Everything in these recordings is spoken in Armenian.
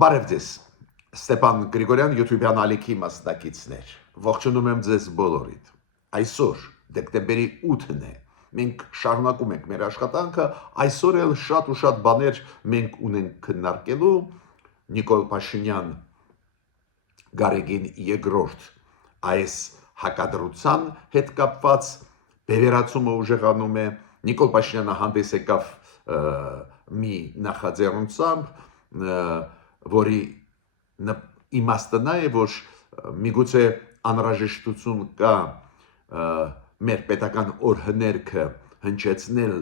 Բարև ձեզ, Ստեփան Գրիգորյան YouTube-յան ալիքի մասնակիցներ, ողջունում եմ ձեզ բոլորիդ։ Այսօր դեկտեմբերի 8-ն է, մենք շարունակում ենք մեր աշխատանքը, այսօր էլ շատ ու շատ բաներ մենք ունենք քննարկելու, Նիկոլ Փաշինյան Գարեգին II այս հակադրության հետ կապված բևեռացումը ուժեղանում է, Նիկոլ Փաշինյանը հանդես եկավ մի նախաձեռնությամբ, որի իմաստը նա է, որ միգուցե անհրաժեշտություն կա մեր պետական օրհներգը հնչեցնել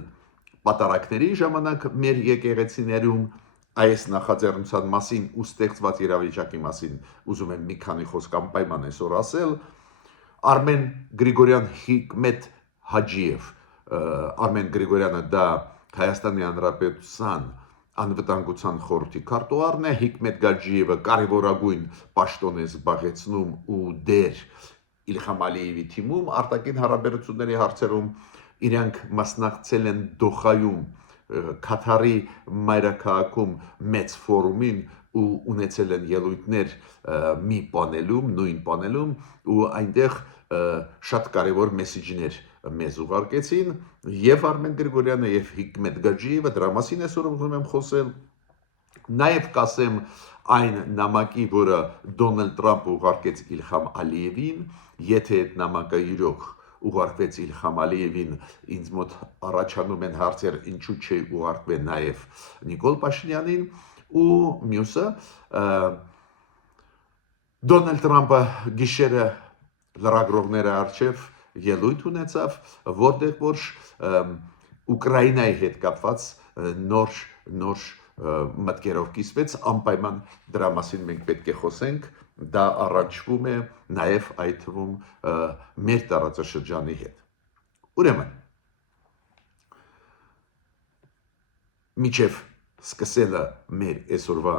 պատարակների ժամանակ մեր եկեղեցիներում, այս նախաձեռնության մասին ու ստեղծված իրավիճակի մասին ուզում եմ մի քանի խոսք անպայման այսօր ասել։ Արմեն Գրիգորյան Հիկմետ Հաջիև, Արմեն Գրիգորյանը դա Հայաստանի Հանրապետության անվտանգության խորհրդի քարտուղարն է, Հիկմետ Գաջիևը կարևորագույն պաշտոն է զբաղեցնում ու դեր Իլհամ Ալիևի թիմում արտաքին հարաբերությունների հարցերում, իրանք մասնակցել են Դոխայում Քաթարի մայրաքաղաքում մեծ ֆորումին ու ունեցել են ելույթներ մի պանելում, նույն պանելում ու այնտեղ շատ կարևոր մեսիջներ մեզ ուղարկեցին եւ Արմեն Գրիգորյանը եւ Հիկմետ Գաջիևը, դրա մասին այսօր ուզում եմ խոսել։ Նաեւ կասեմ այն նամակի, որը Դոնալդ Տրամպը ուղարկեց Իլհամ Ալիևին, եթե այդ նամակը իրոք ուղարկվեց Իլհամ Ալիևին, ինձ մոտ առաջանում են հարցեր, ինչու չի ուղարկվել նաեւ Նիկոլ Փաշինյանին, ու մյուսը Դոնալդ Տրամպը գիշերը լրագրողները առջև ելույթ ունեցավ, որտեղ որ Ուկրաինայի հետ կապված նոր մտքերով կիսվեց, անպայման դրա մասին մենք պետք է խոսենք, դա առնչվում է նաև այդ թվում մեր տարածաշրջանի հետ։ Ուրեմն, միջև սկսելը մեր այսօրվա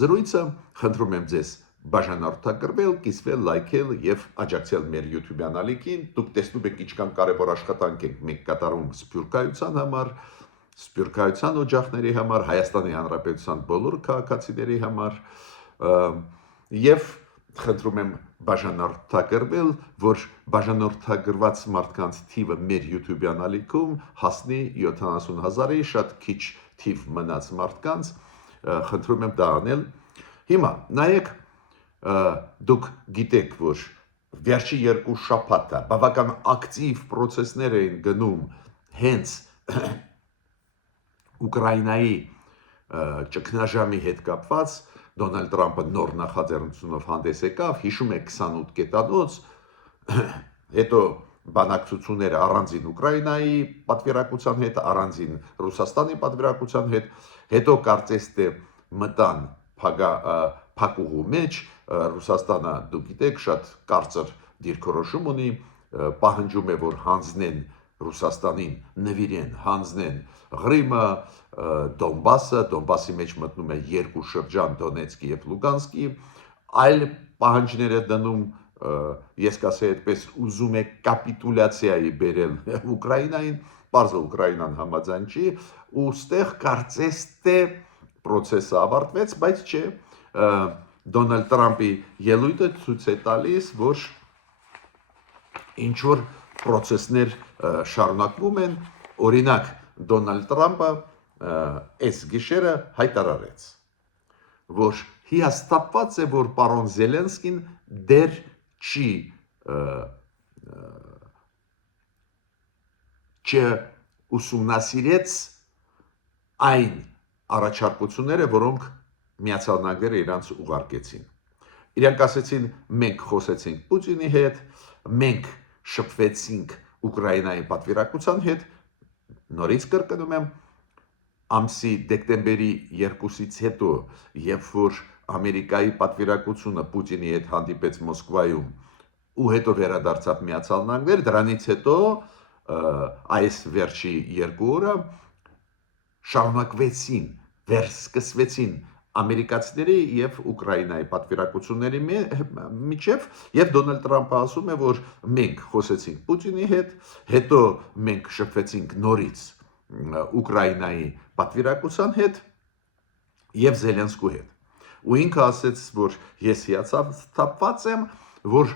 զրույցը, խնդրում եմ ձեզ բաժանորդագրվել, կիսվել, լայքել եւ աջակցել մեր YouTube-յան ալիքին։ Դուք տեսնում եք ինչքան կարևոր աշխատանք ենք մենք կատարում սփյուռքայության համար, սփյուռքայության օջախների համար, Հայաստանի Հանրապետության բոլոր քաղաքացիների համար եւ խնդրում եմ բաժանորդագրվել, որ բաժանորդագրված մարդկանց թիվը մեր YouTube-յան ալիքում հասնի 70,000-ի, շատ քիչ թիվ մնաց մարդկանց, խնդրում եմ դա անել։ Հիմա նայեք, դուք գիտեք, որ վերջի երկու շաբաթը բավական ակտիվ process-ներ էին գնում հենց Ուկրաինայի ճգնաժամի հետ կապված, Դոնալդ Տրամպը նոր նախաձեռնությունով հանդես եկավ, հիշում եք 28 կետանոց, հետո բանակցությունները առանձին Ուկրաինայի պատվիրակության հետ, առանձին Ռուսաստանի պատվիրակության հետ, հետո կարծես թե մտան փակուղու մեջ, Ռուսաստանը, դուք գիտեք, շատ կարծր դիրքորոշում ունի, պահանջում է, որ հանձնեն Ռուսաստանին, նվիրեն, հանձնեն Ղրիմը, Դոնբասը, Դոնբասի մեջ մտնում է երկու շրջան Դոնեցկի եւ Լուգանսկի, այլ պահանջներ է դնում, ես կասեի այդպես, ուզում է կապիտուլյացիայի բերել Ուկրաինային, պարզը Ուկրաինան համաձայն չի, ու ստեղ կարծես թե process-ը ավարտվեց, բայց չէ, Դոնալդ Տրամպի ելույթը ցույց է տալիս, որ ինչ որ process-ներ շարունակվում են, օրինակ Դոնալդ Տրամպը այս գիշերը հայտարարեց, որ հիասթափված է, որ պարոն Զելենսկին դեռ չուսումնասիրեց այն առաջարկությունները, որոնք Միացյալ Նահանգները իրանց ուղարկեցին։ Իրանք ասեցին, մենք խոսեցինք Պուտինի հետ, մենք շփվեցինք Ուկրաինայի պատվիրակության հետ, նորից կրկնում եմ, ամսի դեկտեմբերի 2-ից հետո, երբ որ Ամերիկայի պատվիրակությունը Պուտինի հետ հանդիպեց Մոսկվայում ու հետո վերադարձավ Միացյալ Նահանգներ, դրանից հետո այս վերջի 2 օրը շարունակվեցին, վերսկսվեցին ամերիկացիների եւ Ուկրաինայի պատվիրակությունների միջև եւ Դոնալդ Տրամպը ասում է, որ մենք խոսեցինք Պուտինի հետ, հետո մենք շփվեցինք նորից Ուկրաինայի պատվիրակության հետ եւ Զելենսկու հետ։ Ու ինքը ասեց, որ ես հիասթափված եմ, որ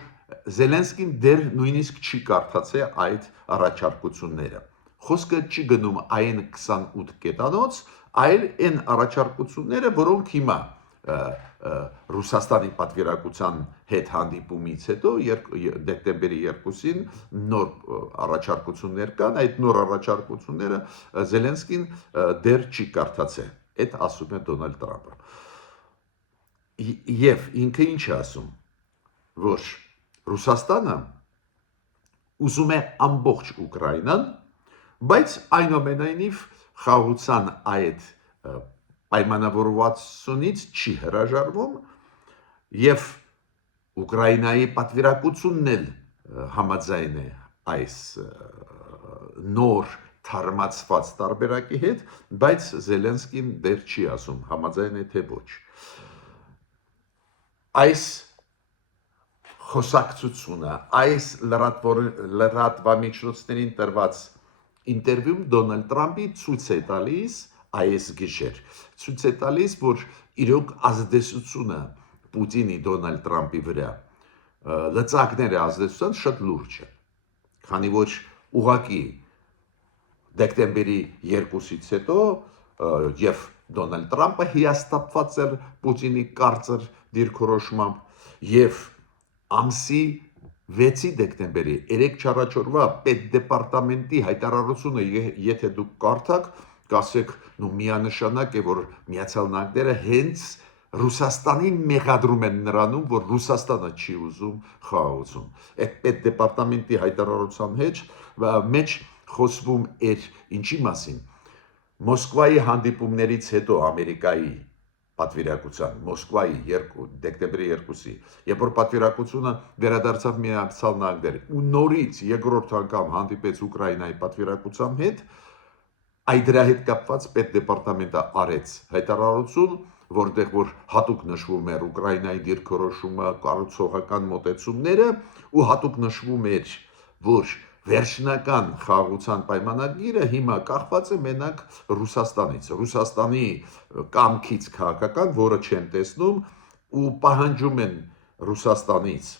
Զելենսկին դեռ նույնիսկ չի կարդացել այդ առաջարկությունները։ Խոսքը չի գնում այն 28 կետանոց, այլ այն առաջարկությունները, որոնք հիմա Ռուսաստանի պատվիրակության հետ հանդիպումից հետո դեկտեմբերի 2-ին նոր առաջարկություններ կան, այդ նոր առաջարկությունները Զելենսկին դեռ չի կարդացել։ Այդ ասում է Դոնալդ Տրամպը։ Եվ ինքը ինչ է ասում, որ Ռուսաստանը ուզում է ամբողջ Ուկրաինան, բայց այնուամենայնիվ խաղաղության այդ պայմանավորվածությունից չի հրաժարվում եւ Ուկրաինայի պատվիրակությունն էլ համաձայն է այս նոր թարմացված տարբերակի հետ, բայց Զելենսկին դեռ չի ասում համաձայն է թե ոչ։ Այս խոսակցությունը, այս լրատվամիջոցներին տրված ինտերվյում Դոնալդ Տրամպի ցույց է տալիս այս գիշեր, ցույց է տալիս, որ իրոք ազդեցությունը Պուտինի Դոնալդ Տրամպի վրա լծակները ազդեցության շատ լուրջ է, քանի որ ուղղակի դեկտեմբերի 2-ից հետո եւ Դոնալդ Տրամպը հիասթափված էր Պուտինի կարծր դիրքորոշմամբ եւ ամսի 6-ի դեկտեմբերի 3-4 օրվա պետդեպարտամենտի հայտարարությունը եթե դուք կարդաք, կասեք, նո միանշանակ է, որ Միացյալ Նահանգները հենց Ռուսաստանին մեղադրում են նրանում, որ Ռուսաստանը չի ուզում խաղաղություն։ Այդ պետդեպարտամենտի հայտարարության մեջ խոսվում էր ինչի մասին։ Մոսկվայի հանդիպումներից հետո Ամերիկայի պատվիրակության Մոսկվայի դեկտեմբերի 2-ի, երբ որ պատվիրակությունը վերադարձավ Միացյալ Նահանգներ ու նորից երկրորդ անգամ հանդիպեց Ուկրաինայի պատվիրակության հետ, այդ դրա հետ կապված պետդեպարտամենտը արեց հայտարարություն, որտեղ որ հատուկ նշվում էր Ուկրաինայի դիրքորոշումը, կառուցողական մոտեցումները ու հատուկ նշվում էր, որ վերջնական խաղաղության պայմանագիրը հիմա կախված է մենակ Ռուսաստանից, Ռուսաստանի կամքից քաղաքական, որը չեն տեսնում ու պահանջում են Ռուսաստանից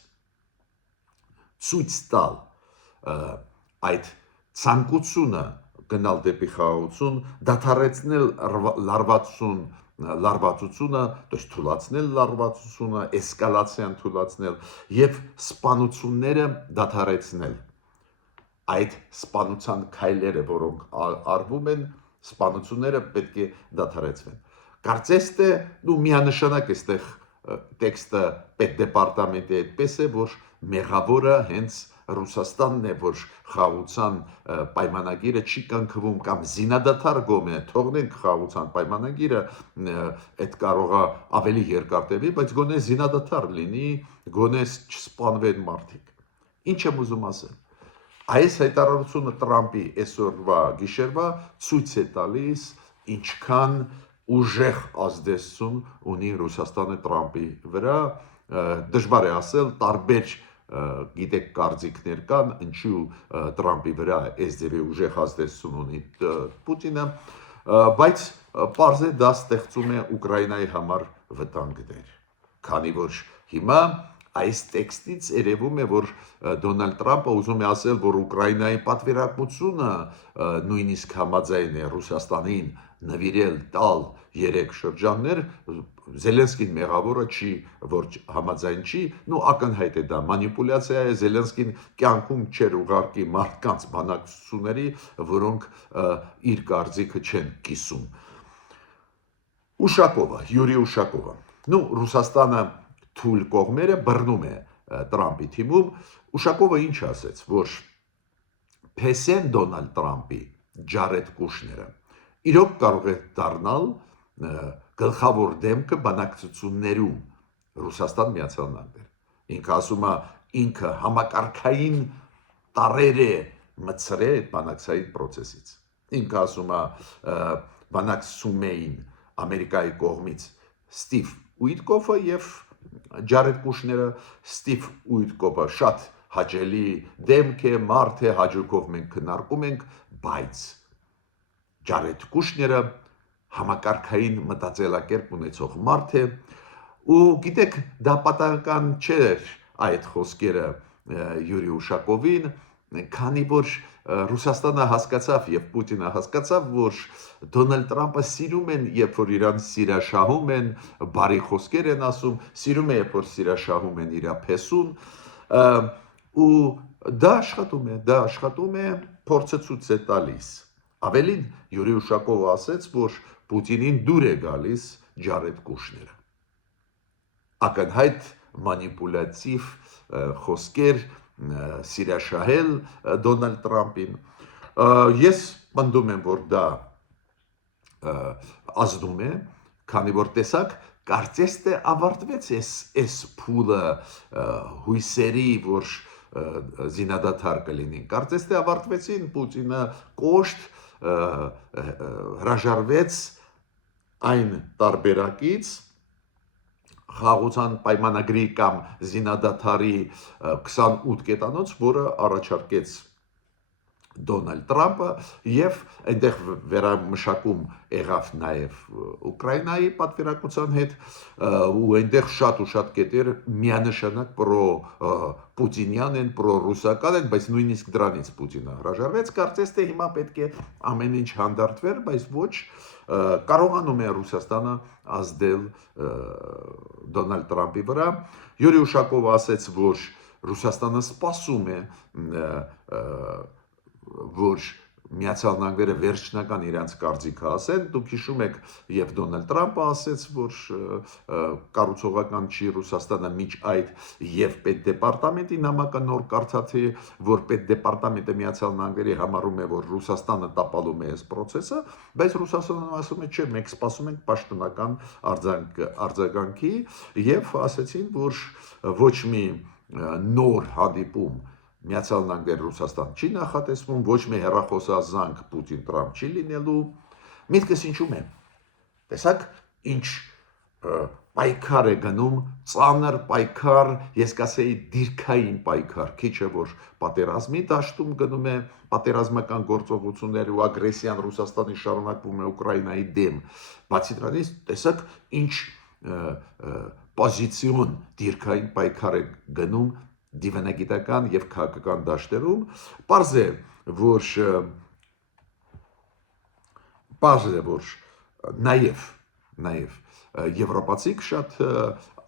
ցույց տալ այդ ցանկությունը գնալ դեպի խաղաղություն, դադարեցնել լարվածությունը, то есть թույլատրել լարվածությունը, էսկալացիան թույլատրել եւ սպանությունները դադարեցնել։ Այդ սպանության քայլերը, որոնք արվում են, սպանությունները պետք է դադարեցվեն։ Կարծես թե դու միանշանակ այստեղ տեքստը պետդեպարտամենտի այդպես է, որ մեղավորը հենց Ռուսաստանն է, որ խաղաղության պայմանագիրը չի կնքվում կամ զինադադար գոմե, թողնենք խաղաղության պայմանագիրը, այդ կարող է ավելի երկար տևի, բայց գոնե զինադադար լինի, գոնե չսպանվեն մարդիկ։ Ինչ եմ ուզում ասել։ Այս հայտարարությունը Տրամպի այսօրվա գիշերվա ցույց է տալիս ինչքան ուժեղ ազդեցություն ունի Ռուսաստանը Տրամպի վրա, դժվար է ասել, տարբեր գիտեք կարծիքներ կան, ինչու Տրամպի վրա այս ձևի ուժեղ ազդեցություն ունի Պուտինը, բայց պարզ է դա ստեղծում է Ուկրաինայի համար վտանգներ, քանի որ հիմա այս տեքստից երևում է, որ Դոնալդ Տրամպը ուզում է ասել, որ Ուկրաինայի պատվիրակությունը նույնիսկ համաձայն է Ռուսաստանին նվիրել տալ 3 շրջաններ, Զելենսկին մեղավորը չի, որ համաձայն չի, նո ակնհայտ է դա մանիպուլյացիա է, Զելենսկին կյանքում չէր ուղարկի մարդկանց բանակցությունների, որոնք իր կարծիքը չեն կիսում։ Ուշակովը, Յուրի Ուշակովը։ Ռուսաստանը թույլ կողմերը բռնում է Տրամպի թիմում, Ուշակովը ինչ ասեց, որ փեսեն Դոնալդ Տրամպի Ջարեդ Կուշները իրոք կարող է դառնալ գլխավոր դեմքը բանակցություններում Ռուսաստան Միացյալ Նահանգներ։ Ինքը ասում է, ինքը համակարգային տարեր է մցրել այդ բանակցային process-ից։ Ինքը ասում է, բանակցում էին Ամերիկայի կողմից Ստիվ Ուիտկոֆը եւ Ջարեդ Կուշները, Ստիվ Ուիտկոֆը շատ հաճելի դեմք է, մարդ է, հաջողով մենք քննարկում ենք, բայց Ջարեդ Կուշները համակարգային մտածելակերպ ունեցող մարդ է, Ու գիտեք, դա պատահական չէր այդ խոսքերը Յուրի Ուշակովին, քանի որ Ռուսաստանը հասկացավ եւ Պուտինը հասկացավ, որ Դոնալդ Տրամպը սիրում են, երբ որ իրան սիրաշահում են, բարի խոսքեր են ասում, սիրում է, երբ որ սիրաշահում են իր փեսուն, ու դա աշխատում է, փորձը ցույց է տալիս։ Ավելին Յուրի Ուշակովը ասաց, որ Պուտինին դուր է գալիս Ջարեդ Կուշները։ Ակնհայտ մանիպուլատիվ խոսքեր սիրաշահել Դոնալդ Տրամպին։ Ես պնդում եմ, որ դա ազդում է, քանի որ տեսակ կարծես թե ավարտվեց այս փուլը հույսերի, որ զինադադար կլինի։ Կարծես թե ավարտվեցին, Պուտինը կոշտ հրաժարվեց այն տարբերակից խաղաղության պայմանագրի կամ զինադադարի 28 կետանոց, որը առաջարկեց Դոնալդ Տրամպը եւ այնտեղ վերամշակում եղավ նաեւ Ուկրաինայի պատվիրակության հետ ու այնտեղ շատ կետեր միանշանակ պուտինյան են, ռուսական են, բայց նույնիսկ դրանից Պուտինը հրաժարվեց, կարծես թե հիմա պետք է ամեն ինչ հանդարտվեր, բայց ոչ կարողանում է Ռուսաստանը ազդել Դոնալդ Տրամպի վրա։ Յուրի Ուշակովը ասաց, որ Ռուսաստանը սպասում է, որ Միացյալ Նահանգները վերջնական իրենց կարծիքը ասեն, դուք հիշում եք, եւ Դոնալդ Տրամպը ասաց, որ կառուցողական չի Ռուսաստանը միջ այդ եւ պետդեպարտամենտի նամակը նոր կարծացի, որ պետդեպարտամենտը Միացյալ Նահանգների համարում է, որ Ռուսաստանը տապալում է այս process-ը, բայց Ռուսաստանը ասում է, չէ, մենք սպասում ենք պաշտոնական արձագանքի եւ ասացին, որ ոչ մի նոր հանդիպում Միացյալ Նահանգներ Ռուսաստան չի նախատեսվում, ոչ մի հեռախոսազանգ Պուտին-Տրամփ չի լինելու։ Միտքս ինչու՞մ է։ Տեսակ, ինչ պայքար է գնում, ծանր պայքար, ես կասեի դիրքային պայքար, քիչ է որ պատերազմի դաշտում գնում է, պատերազմական գործողություններ ու ագրեսիան Ռուսաստանի շարունակվում է Ուկրաինայի դեմ։ Բացի դրանից, տեսակ, ինչ պոզիցիոն դիրքային պայքար է գնում դիվանագիտական եւ քաղաքական դաշտերում, պարզ է, որ նաեւ եվրոպացիք շատ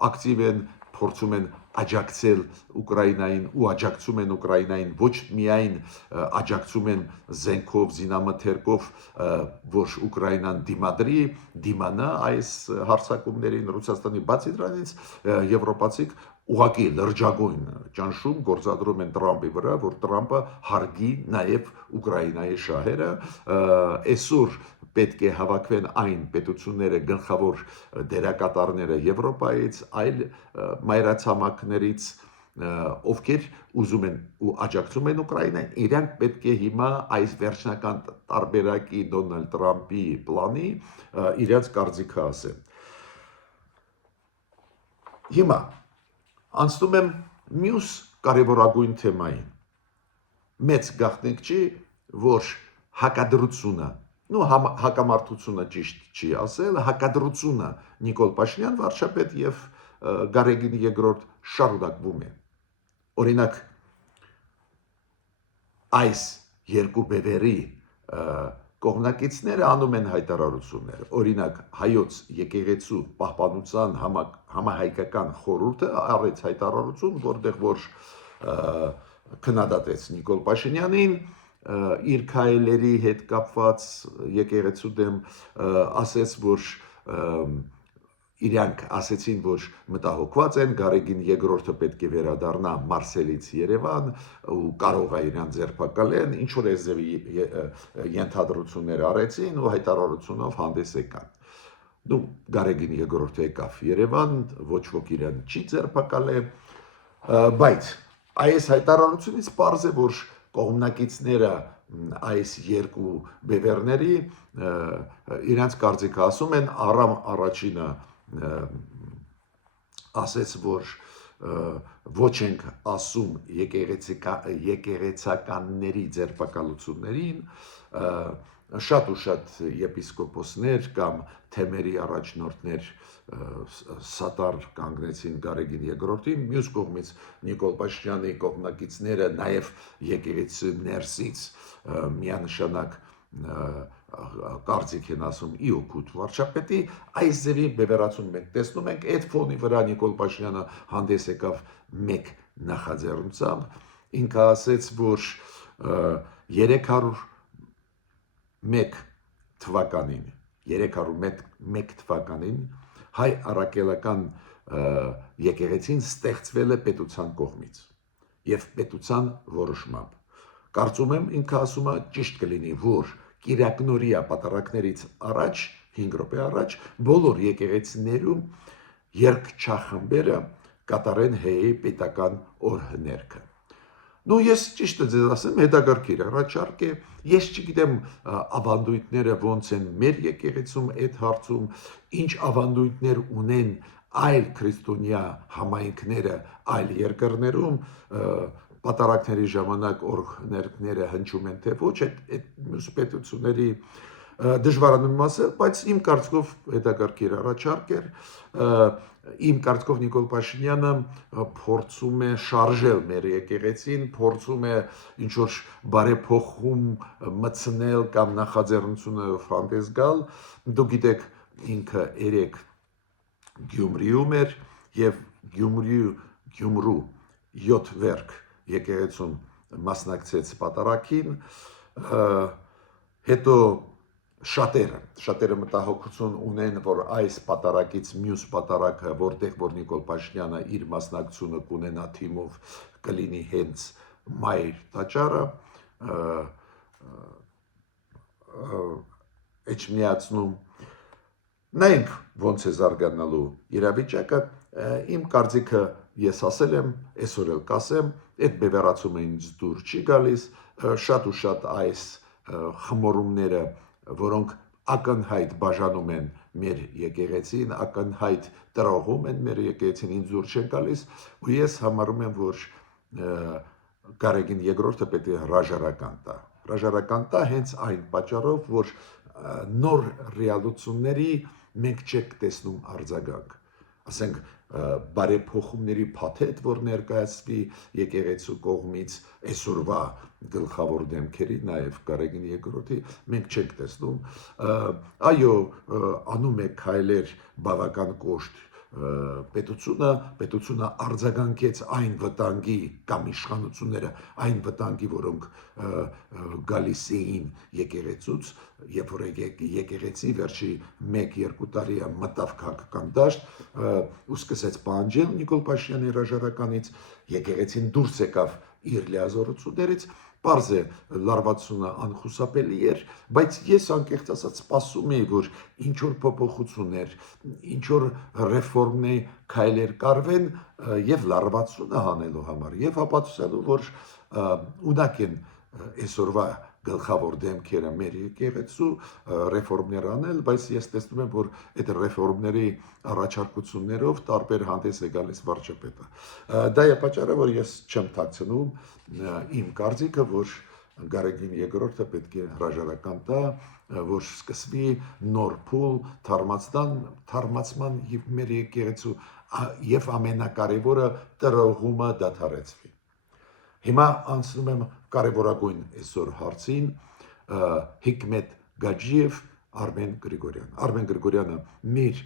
ակտիվ են, փորձում են աջակցել Ուկրաինային ու աջակցում են Ուկրաինային, ոչ միայն աջակցում են զենքով, զինամթերքով, որ Ուկրաինան դիմանա այս հարձակումներին Ռուսաստանի, բացի դրանից եվրոպացիք ուղղակի լրջագույն ճնշում գործադրում են Տրամպի վրա, որ Տրամպը հարգի նաև Ուկրաինայի շահերը, այսօր պետք է հավաքվեն այն պետությունները, գլխավոր դերակատարները Եվրոպայից, այլ մայրացամաքներից, ովքեր ուզում են ու աջակցում են Ուկրաինային, իրանք պետք է հիմա այս վերջնական տարբերակի Դոնալդ Տրամպի պլանի իրենց կարծիքը ասեն։ Հիմա անցնում եմ մյուս կարևորագույն թեմային։ Մեծ գաղտնիք չի, որ հակադրությունը, հակամարտությունը ճիշտ չի ասել, հակադրությունը Նիկոլ Փաշինյան վարչապետ եւ Գարեգին II շարունակվում է։ Օրինակ, այս երկու բևերի կողմնակիցները անում են հայտարարություններ։ Օրինակ, հայոց եկեղեցու պահպանության համահայկական խորհուրդը արեց հայտարարություն, որտեղ որ քննադատեց Նիկոլ Փաշինյանին, իր քայլերի հետ կապված եկեղեցու դեմ, ասեց, որ իրանք ասեցին, որ մտահոգված են, Գարեգին II-ը պետք է վերադառնա Մարսելից Երևան ու կարող է իրան ձերբակալեն, ինչ որ էզևի ենթադրություններ արեցին ու հայտարարությունով հանդես եկան։ Դու Գարեգին II-ը եկավ Երևան, ոչ ոք իրան չի ձերբակալել, բայց այս հայտարարությունից պարզ է, որ կողմնակիցները այս երկու բևերների իրանց կարծիքը ասում են, Արամ առաջինը ասեց, որ ոչ ենք ասում եկեղեցականների ձերբակալություններին, շատ ու շատ եպիսկոպոսներ կամ թեմերի առաջնորդներ սատար կանգնեցին Գարեգին II-ին, մյուս կողմից Նիկոլ Փաշինյանի կողմնակիցները նաև եկեղեցի ներսից միանշանակ կարծիք են ասում ի օգուտ վարչապետի, այս ձևի բևեռացում մենք տեսնում ենք, այդ ֆոնի վրա Նիկոլ Փաշինյանը հանդես եկավ մեկ նախաձեռնությամբ, ինքը ասեց, որ 301 թվականին հայ առաքելական եկեղեցին ստեղծվել է պետության կողմից եւ պետության որոշմամբ։ Կարծում եմ ինքը ասում է ճիշտ կլինի, որ Կիրակնորիա պատարակներից առաջ 5 րոպե առաջ բոլոր եկեղեցիներում երգչախմբերը կատարեն հեի պետական օրհներգը։ Ну, ես ճիշտը ձեզ ասեմ, հետաքրքիր առաջարկ է, ես չգիտեմ ավանդույթները ոնց են մեր եկեղեցում այդ հարցում, ինչ ավանդույթներ ունեն այլ քրիստոնյա համայնքները այլ երկրներում, պատարակների ժամանակ օրհներգները հնչում են թե ոչ, այդ մյուս պետությունների դժվարանում ասել, բայց իմ կարծիքով հետաքրքիր առաջարկ էր, իմ կարծիքով Նիկոլ Փաշինյանը փորձում է շարժել մեր եկեղեցին, փորձում է ինչ որ բարեփոխում մտցնել կամ նախաձեռնություններով հանդես գալ։ Դուք գիտեք, ինքը երեք Գյումրիում էր եւ Գյումրու 7 վերք եկեղեցում մասնակցեց պատարակին, հետո շատերը մտահոգություն ունեն, որ այս պատարակից մյուս պատարակը, որտեղ որ Նիկոլ Փաշինյանը իր մասնակցությունը կունենա թիմով, կլինի հենց մայր տաճարը, Էջմիածնում։ Նայենք ոնց է զարգանալու իրավիճակը, իմ կարծիքը ես ասել եմ, այսօր էլ կասեմ, այդ բևեռացումը ինձ դուր չի գալիս, շատ ու շատ այս խմորումները, որոնք ակնհայտ բաժանում են մեր եկեղեցին, ակնհայտ տրողում են մեր եկեղեցին, ինձ դուր չեն գալիս, ու ես համարում եմ, որ Գարեգին II-ը պետք է հրաժարական տա հենց այն պատճառով, որ նոր ռեալությունների մենք չենք տեսնում արձագանք, ասենք բարեփոխումների փաթեթ, որ ներկայացվի եկեղեցու կողմից այսօրվա գլխավոր դեմքերի, նաև Գարեգին II-ի, մենք չենք տեսնում, այո, անում է քայլեր բավական կոշտ պետությունը արձագանքեց այն վտանգի կամ իշխանությունները այն վտանգի, որոնք գալիս էին եկեղեցուց, երբ որ եկեղեցի վերջի 1-2 տարի մտավ քաղաքական դաշտ ու սկսեց պահանջել Նիկոլ Փաշինյանի հրաժարականից, եկեղեցին դուրս եկավ իր լիազորություններից, պարզ է լարվածությունը անխուսափելի էր, բայց ես անկեղծ ասած սպասում էի, որ ինչ որ փոփոխություններ, ինչ որ ռեֆորմներ քայլեր կարվեն եւ լարվածությունը հանելու համար եւ ապացուցելու, որ ունակ են այսօրվա գլխավոր դեմքերը մեր եկեղեցու ռեֆորմներ անել, բայց ես տեսնում եմ, որ այդ ռեֆորմների առաջարկություններով տարբեր հանդես է գալիս վարչապետը։ Դա է պատճառը, որ ես չեմ թաքցնում իմ կարծիքը, որ Գարեգին II-ը պետք է հրաժարական տա, որ սկսվի նոր փուլ թարմացման եւ մեր եկեղեցու եւ ամենակարևորը տրոհումը դադարեցվի։ Հիմա անցնում եմ կարևորագույն այսօր հարցին, Հիկմետ Գաջիև, Արմեն Գրիգորյան։ Արմեն Գրիգորյանը մեր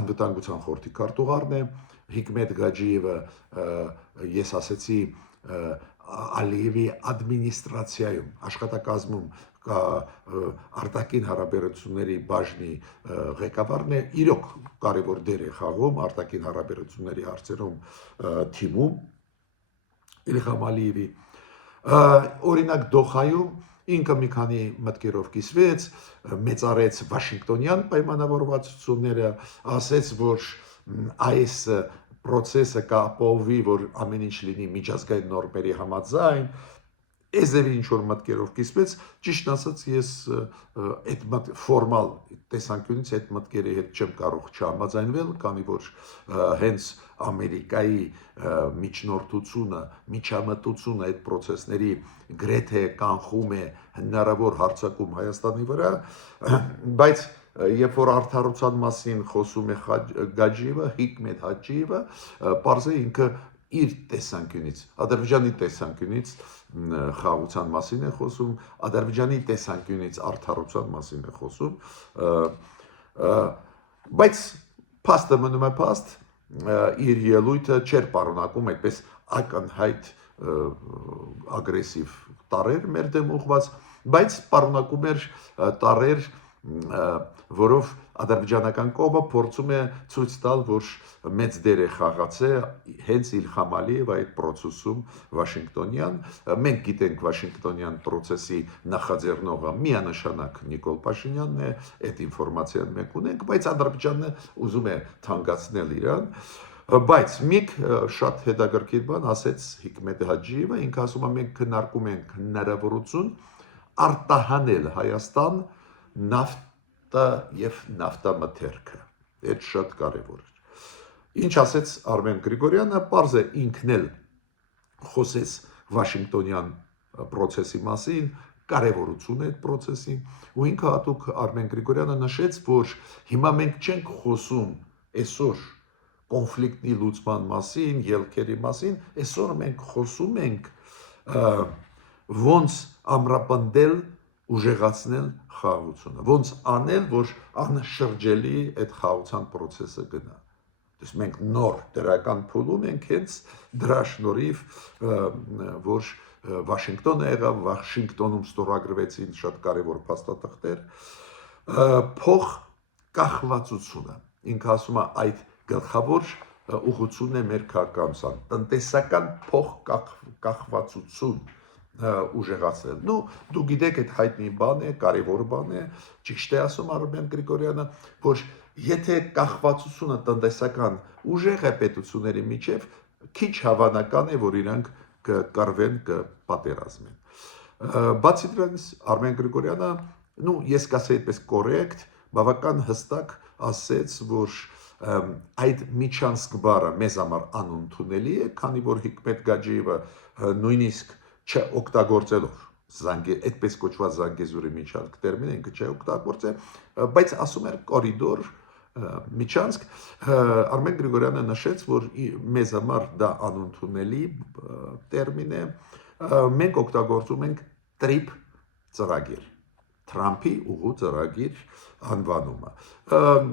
անվտանգության խորհրդի քարտուղարն է, Հիկմետ Գաջիևը ես ասեցի Ալիևի ադմինիստրացիայում աշխատակազմում արտաքին հարաբերությունների բաժնի ղեկավարն է, իրոք կարևոր դեր է խաղում արտաքին հարաբերությունների հարցերում թիմում Իլհամ Ալիևի, օրինակ Դոխայում ինքը մի քանի մտքերով կիսվեց, մեծարեց Վաշինգտոնյան պայմանավորվածությունները, ասեց, որ այս procese կապովի, որ ամեն ինչ լինի միջազգային նորմերի համաձայն, Էզևի ինչ-որ մտքերով կիսվեց, ճիշտ ասած ես այդ ֆորմալ տեսանկյունից այդ մտքերի հետ չեմ կարող չհամաձայնվել, քանի որ հենց Ամերիկայի միջնորդությունը, միջամտությունը այդ process-ների գրեթե կանխում է հնարավոր հարձակում Հայաստանի վրա, բայց երբ որ արդարության մասին խոսում է Գաջիևը, Հիկմետ Հաջիևը, պարզ է ինքը իր տեսանկյունից, Ադրբեջանի տեսանկյունից խաղաղության մասին է խոսում, Ադրբեջանի տեսանկյունից արդարության մասին է խոսում, բայց փաստը մնում է փաստ, իր ելույթը չէր պարունակում այդպես ակնհայտ ագրեսիվ տարեր մեր դեմ ուղղված, բայց պարունակում էր տարեր, որով ադրբեջանական կողմը փորձում է ցույց տալ, որ մեծ դեր է խաղացել հենց Իլհամ Ալիևը այդ process-ում Վաշինգտոնյան, մենք գիտենք Վաշինգտոնյան process-ի նախաձեռնողը միանշանակ Նիկոլ Փաշինյանն է, այդ ինֆորմացիան մենք ունենք, բայց Ադրբեջանը ուզում է թանկացնել իրան, բայց միք շատ հետաքրքիր բան ասեց Հիկմետ Հաջիևը, ինքը ասում է մենք քննարկում ենք հնարավորություն արտահանել Հայաստան նավթը եւ նավթամթերքը, այդ շատ կարևոր է։ Ինչ ասեց Արմեն Գրիգորյանը, պարզ է ինքն էլ խոսեց Վաշինգտոնյան process-ի մասին, կարևորություն է այդ process-ի, ու ինքը հատուկ Արմեն Գրիգորյանը նշեց, որ հիմա մենք չենք խոսում այսօր կոնֆլիկտի լուծման մասին, ելքերի մասին, այսօր մենք խոսում ենք ոնց ամրապնդել ուժեղացնել խաղաղությունը, ոնց անել, որ անշրջելի այդ խաղաղության process-ը գնա։ Դες մենք նոր դրական փուլում ենք հենց դրա շնորհիվ, որ Վաշինգտոնը եղավ, Վաշինգտոնում ստորագրվեցին շատ կարևոր փաստաթղթեր, փող կախվածությունը, ինքը ասում է այդ գլխավոր ուղղությունն է մեր քաղաքական, տնտեսական փող կախվածություն ուժեղացնել։ Ну, դու գիտեք այդ հայտնի բան է, կարևոր բան է, ճիշտ է ասում Արմեն Գրիգորյանը, որ եթե կախվածությունը տնտեսական ուժեղ է պետությունների միջև, քիչ հավանական է, որ իրանք կկռվեն, կպատերազմեն։ Բացի դրանից Արմեն Գրիգորյանը, ну, ես կասեի այդպես կորեկտ, բավական հստակ ասեց, որ այդ միջանցք բառը մեզ համար անընդունելի է, քանի որ Հիկմետ Գաջիևը նույնիսկ չօգտագործելով այդպես կոչված Զանգեզուրի միջանցք տերմինը ինքը չօգտագործել, բայց ասում էր կորիդոր միջանցք, Արմեն Գրիգորյանը նշեց, որ մեզ համար դա անընդունելի տերմին է, մենք օգտագործում ենք տրիփ ծրագիր, Թրամփի ուղու ծրագիր անվանումը։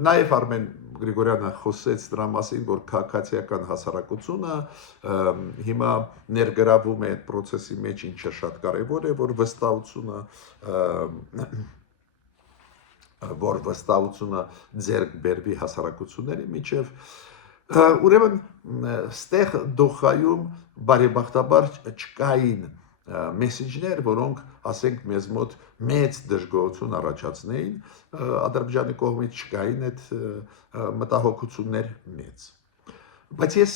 Նաև Արմեն Գրիգորյանը խոսեց դրա մասին, որ քաղաքացիական հասարակությունը հիմա ներգրավում է այդ process-ի մեջ, ինչը շատ կարևոր է, որ վստահությունը ձեռք բերվի հասարակությունների միջև, ուրեմն ստեղ Դոհայում բարեբախտաբար չկային մեսեջներ, որոնք ասենք մեզ մոտ մեծ դժգոհություն առաջացնեին, Ադրբեջանի կողմից չկային այդ մտահոգություններ մեծ։ Բայց ես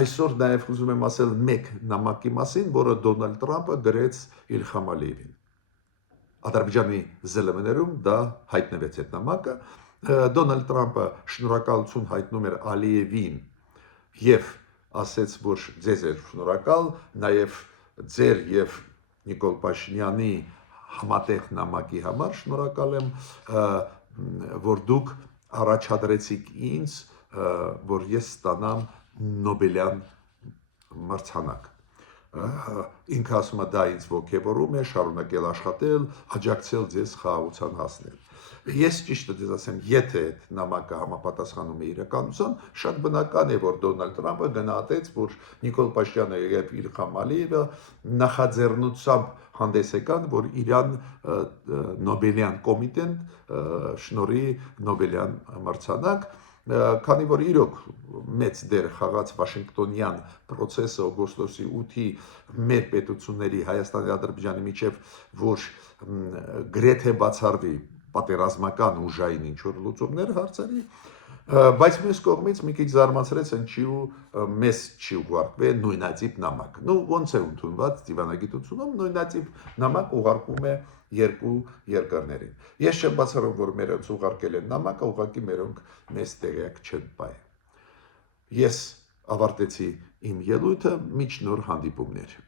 այսօր նաև ուզում եմ ասել մեկ նամակի մասին, որը Դոնալդ Տրամփը գրեց Իլհամ Ալիևին։ Ադրբեջանի ԶԼՄ-ներում դա հայտնվեց այդ նամակը, Դոնալդ Տրամփը շնորհակալություն հայտնում էր Ալիևին եւ ասեց, որ ձեզ է շնորհակալ, նաև ձեր եւ Նիկոլ Փաշինյանի համատեղ նամակի համար շնորհակալ եմ, որ դուք առաջադրեցիք ինձ, որ ես ստանամ Նոբելյան մրցանակ։ Ինքը ասում է դա ինձ ոգևորում է շարունակել աշխատել, աջակցել ձեզ խաղաղության հասնել։ Ես ճիշտը ձեզ ասեմ, եթե այդ նամակը համապատասխանում է իրականության, շատ բնական է, որ Դոնալդ Տրամփը գնահատեց, որ Նիկոլ Փաշինյանը եւ Իլհամ Ալիևը նախաձեռնությամբ հանդես եկան, որ իրան Նոբելյան կոմիտեն շնորհի Նոբելյան մրցանակ, քանի որ իրոք մեծ դեր խաղաց Վաշինգտոնյան process-ը օգոստոսի 8-ի մեր պետությունների Հայաստանի Ադրբեջանի միջև, որ գրեթե բացառվի պատերազմական ուժային ինչ-որ լուծումներ հարցերի, Բայց մյուս կողմից մի քիչ զարմացրեց ինչի ու մեզ չի ուղարկվել նույնատիպ նամակ։ Ну ոնց է ընդունված դիվանագիտությունում նույնատիպ նամակ ուղարկում է երկու երկրներին։ Ես չեմ բացառում, որ մերոնց ուղարկել են նամակը, ուղղակի մերոնք մեզ տեղյակ չեն բայ։ Ես ավարտեցի իմ ելույթը, միջ նոր հանդիպումներ։